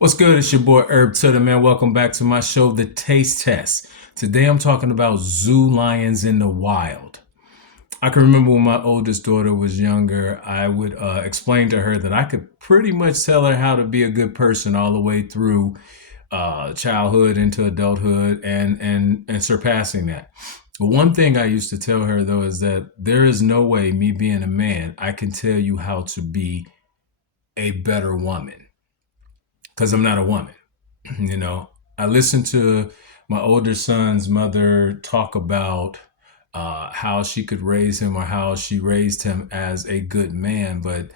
What's good? It's your boy Herb Tutter, man. Welcome back to my show, The Taste Test. Today I'm talking about zoo lions in the wild. I can remember when my oldest daughter was younger, I would explain to her that I could pretty much tell her how to be a good person all the way through childhood into adulthood and surpassing that. But one thing I used to tell her though is that there is no way, me being a man, I can tell you how to be a better woman because I'm not a woman. You know, I listened to my older son's mother talk about how she could raise him or how she raised him as a good man. But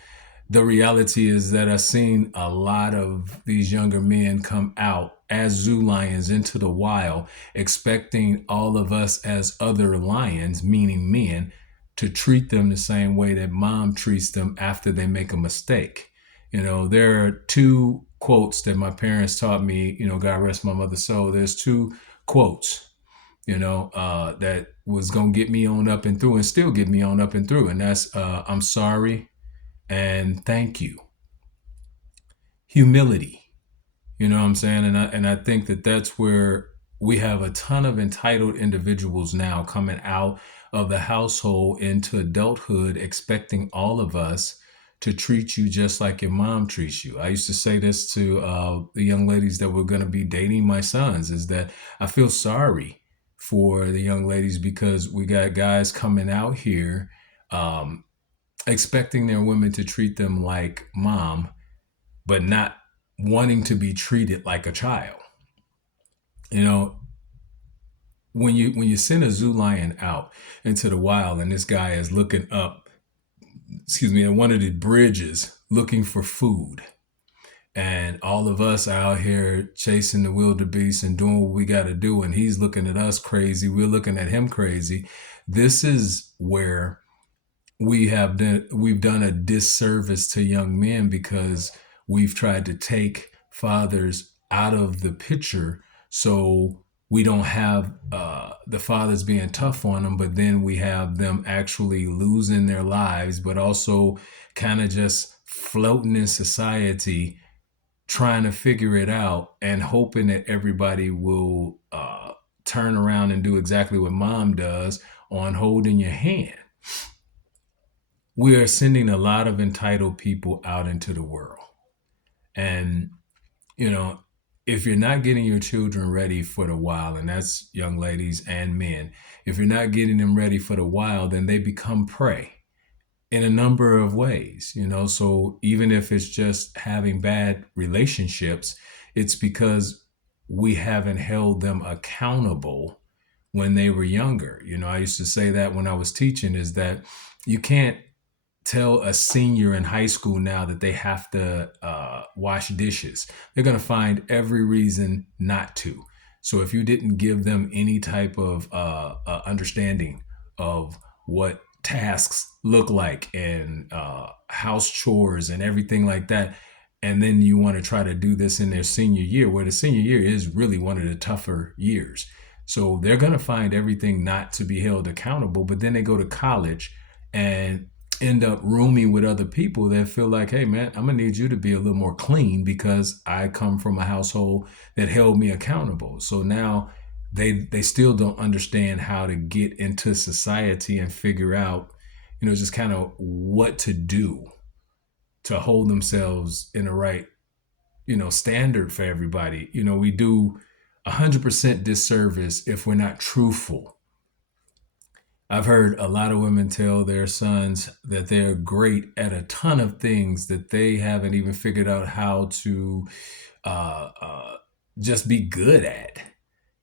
the reality is that I've seen a lot of these younger men come out as zoo lions into the wild, expecting all of us as other lions, meaning men, to treat them the same way that mom treats them after they make a mistake. There are two quotes that my parents taught me, God rest my mother's soul. There's two quotes, that was going to get me on up and through and still get me on up and through. And that's, I'm sorry and thank you. Humility. You know what I'm saying? And I think that that's where we have a ton of entitled individuals now coming out of the household into adulthood, expecting all of us to treat you just like your mom treats you. I used to say this to the young ladies that were going to be dating my sons, is that I feel sorry for the young ladies because we got guys coming out here um, expecting their women to treat them like mom, but not wanting to be treated like a child. You know, when you send a zoo lion out into the wild and this guy is looking up, excuse me, at one of the bridges looking for food, and all of us out here chasing the wildebeest and doing what we got to do, and he's looking at us crazy, we're looking at him crazy. This is where we've done a disservice to young men because we've tried to take fathers out of the picture, so we don't have the fathers being tough on them, but then we have them actually losing their lives, but also kind of just floating in society, trying to figure it out and hoping that everybody will turn around and do exactly what mom does on holding your hand. We are sending a lot of entitled people out into the world. And, you know, if you're not getting your children ready for the wild, and that's young ladies and men, if you're not getting them ready for the wild, then they become prey in a number of ways, So even if it's just having bad relationships, it's because we haven't held them accountable when they were younger. I used to say that when I was teaching, is that you can't tell a senior in high school now that they have to wash dishes. They're going to find every reason not to. So if you didn't give them any type of understanding of what tasks look like and house chores and everything like that, and then you want to try to do this in their senior year, where the senior year is really one of the tougher years. So they're going to find everything not to be held accountable, but then they go to college and end up rooming with other people that feel like, hey man, I'm gonna need you to be a little more clean because I come from a household that held me accountable. So now they still don't understand how to get into society and figure out, just kind of what to do to hold themselves in the right, standard for everybody. We do 100% disservice if we're not truthful. I've heard a lot of women tell their sons that they're great at a ton of things that they haven't even figured out how to uh, uh, just be good at.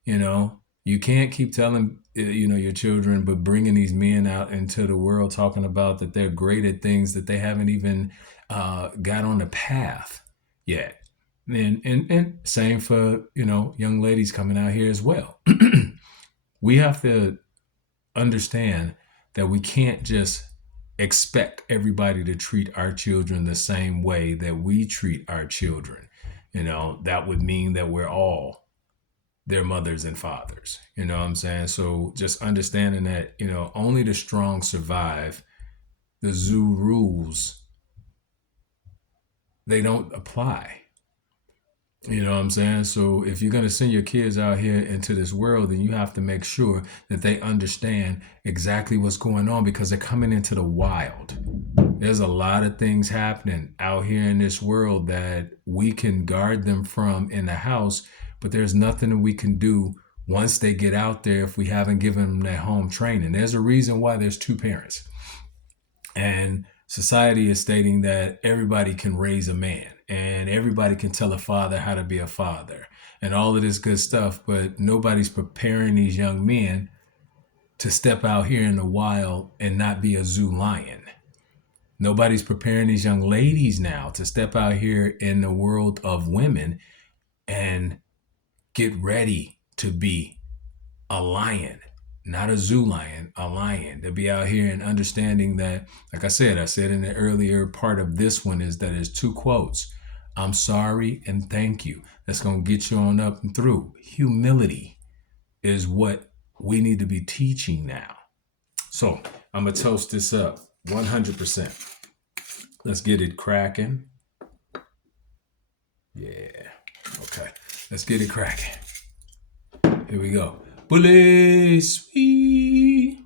You can't keep telling your children, but bringing these men out into the world talking about that they're great at things that they haven't even got on the path yet. And same for young ladies coming out here as well. We have to understand that we can't just expect everybody to treat our children the same way that we treat our children. That would mean that we're all their mothers and fathers. You know what I'm saying? So just understanding that, only the strong survive. The zoo rules, they don't apply. You know what I'm saying? So if you're going to send your kids out here into this world, then you have to make sure that they understand exactly what's going on because they're coming into the wild. There's a lot of things happening out here in this world that we can guard them from in the house, but there's nothing that we can do once they get out there if we haven't given them that home training. There's a reason why there's two parents. And society is stating that everybody can raise a man and everybody can tell a father how to be a father and all of this good stuff, but nobody's preparing these young men to step out here in the wild and not be a zoo lion. Nobody's preparing these young ladies now to step out here in the world of women and get ready to be a lion, not a zoo lion, a lion. To be out here and understanding that, like I said in the earlier part of this one, is that there's two quotes. I'm sorry and thank you. That's going to get you on up and through. Humility is what we need to be teaching now. So I'm going to toast this up 100%. Let's get it cracking. Yeah. Okay. Let's get it cracking. Here we go. Bully sweet.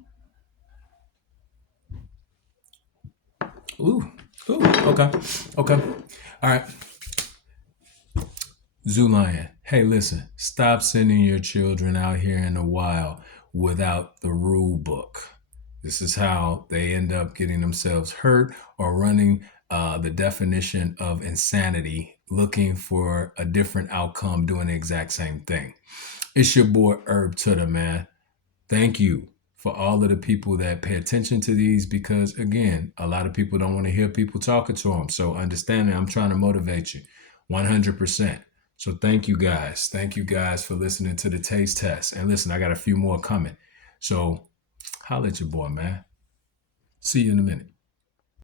Ooh. Ooh. Okay. Okay. All right. Zoo Lion. Hey, listen. Stop sending your children out here in the wild without the rule book. This is how they end up getting themselves hurt or running the definition of insanity, looking for a different outcome, doing the exact same thing. It's your boy Herb Tutter, man. Thank you for all of the people that pay attention to these because, again, a lot of people don't want to hear people talking to them. So understand that I'm trying to motivate you 100%. So thank you guys. Thank you guys for listening to the taste test. And listen, I got a few more coming. So holla at your boy, man. See you in a minute.